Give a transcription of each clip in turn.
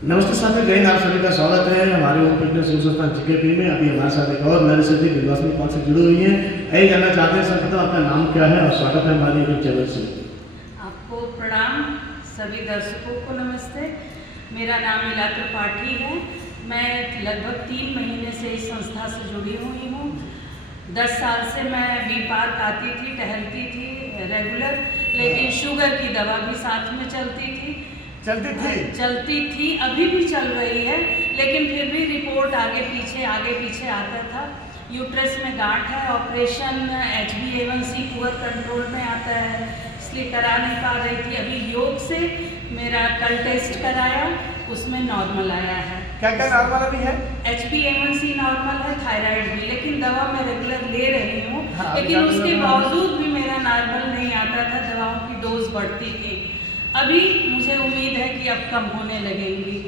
नमस्ते साथियों, जय हिंद। आप सभी का स्वागत है हमारे होम फिटनेस संस्थान जीकेपी में। अभी हमारे साथ एक और नरी सिद्धि विद्वासनी पाक से जुड़ी हुई हैं। यही जानना चाहते हैं सर्वप्रथम आपका नाम क्या है और स्वागत है हमारे यूट्यूब चैनल से। आपको प्रणाम, सभी दर्शकों को नमस्ते। मेरा नाम मीला त्रिपाठी है। मैं लगभग 3 महीने से इस संस्था से जुड़ी हुई हूँ। 10 साल से मैं वी पार्क आती थी, टहलती थी रेगुलर, लेकिन शुगर की दवा भी साथ में चलती थी, अभी भी चल रही है, लेकिन फिर भी रिपोर्ट आगे पीछे आता था। यूट्रस में गांठ है, ऑपरेशन HbA1c पुअर कंट्रोल में आता है, इसलिए करा नहीं पा रही थी। अभी योग से मेरा कल टेस्ट कराया, उसमें नॉर्मल आया है। क्या नॉर्मल अभी है? HbA1c नॉर्मल है, थायराइड भी, लेकिन दवा मैं रेगुलर ले रही हूँ। लेकिन उसके बावजूद भी मेरा नॉर्मल नहीं आता था, दवाओं की डोज बढ़ती थी। अभी मुझे उम्मीद है कि अब कम होने लगेंगी,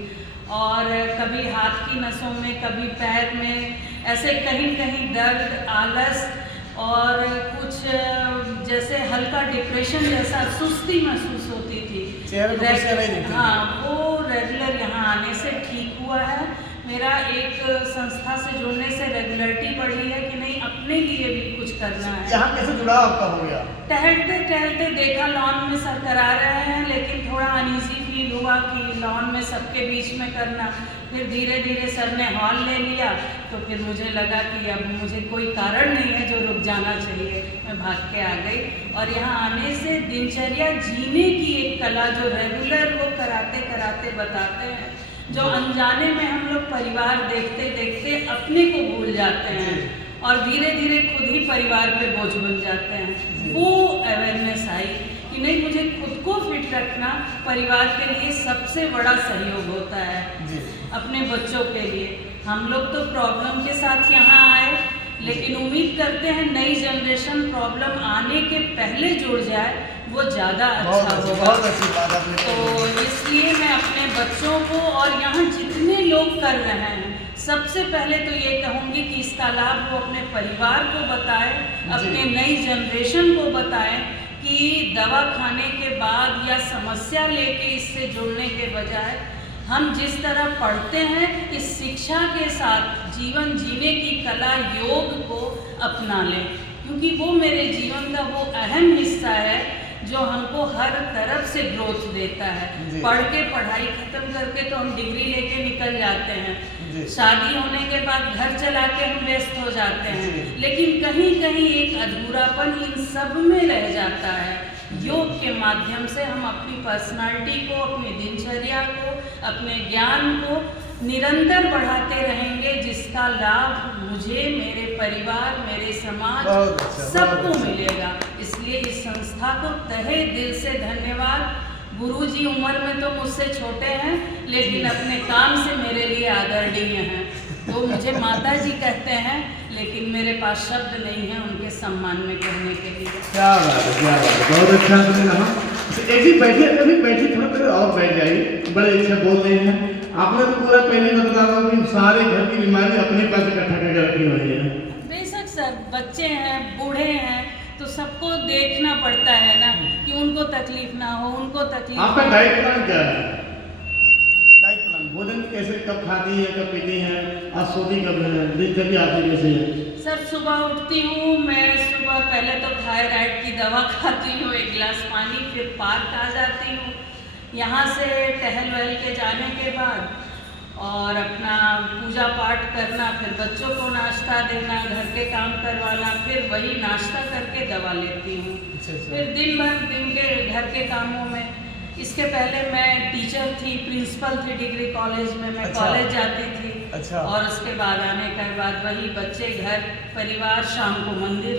और कभी हाथ की नसों में, कभी पैर में, ऐसे कहीं कहीं दर्द, आलस और कुछ जैसे हल्का डिप्रेशन जैसा सुस्ती महसूस होती थी। हाँ, वो रेगुलर यहाँ आने से ठीक हुआ है। मेरा एक संस्था से जुड़ने से रेगुलरिटी बढ़ी है कि नहीं, अपने लिए भी कुछ करना है। यहाँ कैसे जुड़ाव आपका हो गया? टहलते टहलते देखा लॉन में सर करा रहे हैं, लेकिन थोड़ा अनईजी फील हुआ कि लॉन में सबके बीच में करना। फिर धीरे धीरे सर ने हॉल ले लिया, तो फिर मुझे लगा कि अब मुझे कोई कारण नहीं है जो रुक जाना चाहिए। मैं भाग के आ गई, और यहाँ आने से दिनचर्या जीने की एक कला जो रेगुलर वो कराते कराते बताते हैं, जो अनजाने में हम लोग परिवार देखते देखते अपने को भूल जाते हैं और धीरे धीरे खुद ही परिवार पे बोझ बन जाते हैं। वो अवेयरनेस आई कि नहीं, मुझे खुद को फिट रखना परिवार के लिए सबसे बड़ा सहयोग होता है। अपने बच्चों के लिए हम लोग तो प्रॉब्लम के साथ यहाँ आए, लेकिन उम्मीद करते हैं नई जनरेशन प्रॉब्लम आने के पहले जुड़ जाए, वो ज़्यादा अच्छा होगा। तो इसलिए मैं अपने बच्चों को और यहाँ जितने लोग कर रहे हैं, सबसे पहले तो ये कहूँगी कि इसका लाभ वो अपने परिवार को बताएं, अपने नई जनरेशन को बताएं कि दवा खाने के बाद या समस्या लेके इससे जुड़ने के बजाय हम जिस तरह पढ़ते हैं, इस शिक्षा के साथ जीवन जीने की कला योग को अपना लें, क्योंकि वो मेरे जीवन का वो अहम हिस्सा है जो हमको हर तरफ से ग्रोथ देता है। पढ़ के पढ़ाई खत्म करके तो हम डिग्री लेके निकल जाते हैं, शादी होने के बाद घर चला के हम व्यस्त हो जाते हैं, लेकिन कहीं कहीं एक अधूरापन इन सब में रह जाता है। योग के माध्यम से हम अपनी पर्सनालिटी को, अपनी दिनचर्या को, अपने ज्ञान को निरंतर बढ़ाते रहेंगे, जिसका लाभ मुझे, मेरे परिवार, मेरे समाज सबको मिलेगा। इसलिए इस संस्था को तहे दिल से धन्यवाद। गुरुजी उम्र में तो मुझसे छोटे हैं, लेकिन अपने काम से मेरे लिए आदरणीय हैं। तो मुझे माता जी कहते हैं, लेकिन मेरे पास शब्द नहीं है उनके सम्मान में कहने के लिए। क्या बात है, क्या बात है, बहुत अच्छा आपने कहा। एक ही बैठे, अभी बैठे, थोड़ा देर और बैठ जाइए, बड़े अच्छा बोल रहे हैं। आपने तो पूरा पहले बता रहा हूँ कि सारे घर की बीमारी अपने पास इकट्ठा करके रखी हुई है। बेशक सर, बच्चे हैं, बूढ़े हैं, तो सबको देखना पड़ता है ना कि उनको तकलीफ ना हो, उनको तकलीफ। आपका डाइट प्लान क्या है? डाइट प्लान, भोजन कैसे, कब खाती है, कब पीती है, और सोती कब है, दिनचर्या आपकी कैसे है? सर, सुबह उठती हूँ मैं, सुबह पहले तो थायराइड की दवा खाती हूँ, 1 गिलास पानी, फिर पार्क आ जाती हूँ। यहाँ से टहल वहल के जाने के बाद और अपना पूजा पाठ करना, फिर बच्चों को नाश्ता देना, घर के काम करवाना, फिर वही नाश्ता करके दवा लेती हूँ। फिर दिन भर दिन के घर के कामों में। इसके पहले मैं टीचर थी, प्रिंसिपल थी डिग्री कॉलेज में, मैं कॉलेज जाती थी। और उसके बाद आने के बाद वही बच्चे, घर, परिवार, शाम को मंदिर।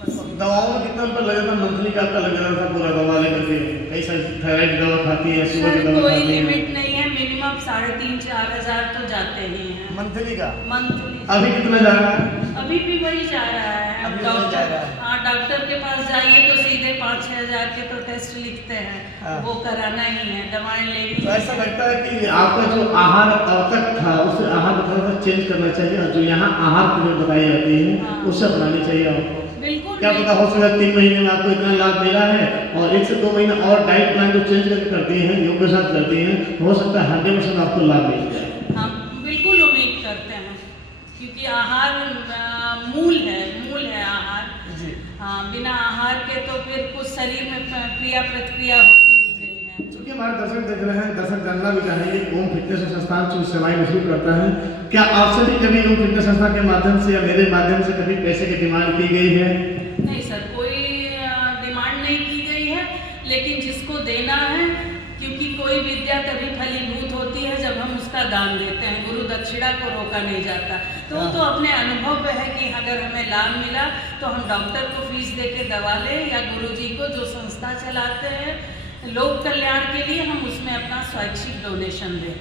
दवाओं में कितना रुपया लगा था? मंथली का आपका लग रहा था पूरा दवा लेकर के? कई सारी थायराइड दवा खाती है, शुगर की दवा कोई खाती है? लिमिट नहीं है, मिनिमम 3,500-4 हज़ार तो जाते ही हैं मंथली का। मंथली। अभी कितना जा रहा है? अभी भी वही जा रहा है। डॉक्टर, हाँ, डॉक्टर के पास जाइए तो सीधे 5-6 हज़ार के तो टेस्ट लिखते हैं, वो कराना ही है, दवाएं लेनी। तो ऐसा लगता है कि आपका जो आहार अब तक था, उसे आहार थोड़ा सा चेंज करना चाहिए, और जो यहाँ आहार की जो बताई जाती है उसे अपनानी चाहिए आपको। बिल्कुल क्या पता हो सकता है 3 महीने में आपको इतना लाभ मिला है और 1 से 2 महीना और डाइट प्लान को चेंज करके करती हैं, योग के साथ करती हैं, हो सकता है 100% आपको लाभ मिल जाए। हम बिल्कुल उम्मीद करते हैं, क्योंकि आहार मूल है आहार। हाँ, बिना आहार के तो फिर कुछ शरीर में क्रिया प्रतिक्रिया होती ही नहीं है। क्योंकि हमारे दर्शक देख रहे हैं, दर्शक जानना भी चाहेंगे कि ओम फिटनेस संस्थान जो सेवाएं शुरू करता है, क्या आपसे भी कभी ओम फिटनेस संस्थान के माध्यम से या मेरे माध्यम से कभी पैसे की डिमांड की गई है? नहीं सर, कोई डिमांड नहीं की गई है, लेकिन जिसको देना है, क्योंकि कोई विद्या तभी फलीभूत होती है जब हम उसका दान देते हैं। गुरु दक्षिणा को रोका नहीं जाता। तो वो तो अपने अनुभव पे है कि अगर हमें लाभ मिला तो हम डॉक्टर को फीस दे के दवा लें, या गुरुजी को जो संस्था चलाते हैं लोक कल्याण के लिए, हम उसमें अपना स्वैच्छिक डोनेशन दें।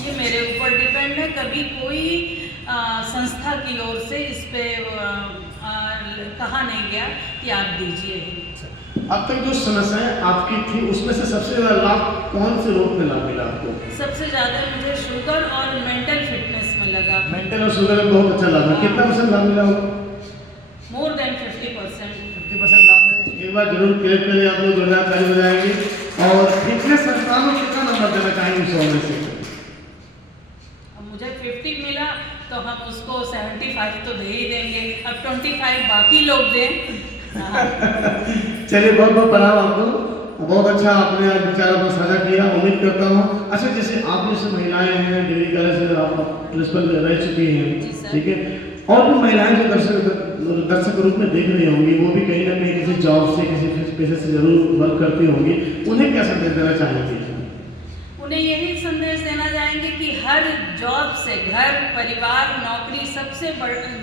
ये मेरे ऊपर डिपेंड है। कभी कोई संस्था की ओर से इस पे कहा नहीं गया कि आप दीजिए। अब तक जो समस्याएं आपकी थी उसमें से सबसे ज्यादा लाभ कौन से रोग में लाभ मिला आपको? सबसे ज़्यादा मुझे शुगर और मेंटल फिटनेस में लगा। मेंटल और शुगर में बहुत अच्छा लाभ है। कितना % लाभ मिला होगा? More than 50%। 50% लाभ में एक बार जरूर क्लिक करें, आप लोग जोरदार ताली बजाएंगे। और फिटनेस संस्थान में कितना नंबर देना चाहेंगे 100 में से? मुझे 50 मिला तो हम उसको 75 तो दे ही देंगे। अब 25 बाकी लोग दें। चलिए, बहुत बहुत प्रणाम आपको। बहुत अच्छा आपने आज विचार अपना साझा किया। उम्मीद करता हूँ अच्छा, जैसे आप जैसे महिलाएं हैं, डिग्री कॉलेज से आप प्रिंसिपल रह चुकी हैं, ठीक है, और भी महिलाएं जो दर्शक रूप में देख रही होंगी, वो भी कहीं ना कहीं किसी जॉब से किसी पेशे से जरूर वर्क करती होंगी, उन्हें क्या संदेश देना चाहेंगे? उन्हें यही संदेश देना चाहेंगे कि हर जॉब से घर परिवार नौकरी सबसे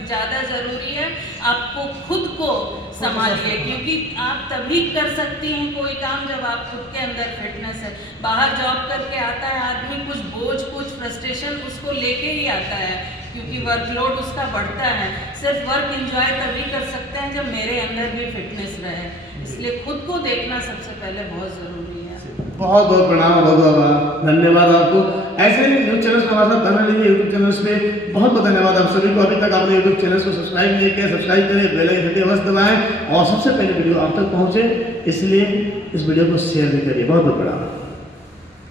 ज़्यादा ज़रूरी है। आपको खुद को संभालिए, क्योंकि आप तभी कर सकती हैं कोई काम जब आप खुद के अंदर फिटनेस है। बाहर जॉब करके आता है आदमी, कुछ बोझ कुछ फ्रस्ट्रेशन उसको लेके ही आता है, क्योंकि वर्कलोड उसका बढ़ता है। सिर्फ वर्क एंजॉय तभी कर सकते हैं जब मेरे अंदर भी फिटनेस रहे। इसलिए खुद को देखना सबसे पहले बहुत ज़रूरी है। बहुत बहुत प्रणाम, बहुत बहुत धन्यवाद आपको। ऐसे ही न्यूज़ चैनल हमारे साथ बना लीजिए यूट्यूब चैनल पे। बहुत बहुत धन्यवाद आप सभी को। अभी तक आपने यूट्यूब चैनल को सब्सक्राइब नहीं किया, सब्सक्राइब करें, बेल आइकन घंटी अवश्य दबाएं और सबसे पहले वीडियो आप तक पहुंचे, इसलिए इस वीडियो को शेयर भी करिए। बहुत बहुत प्रणाम।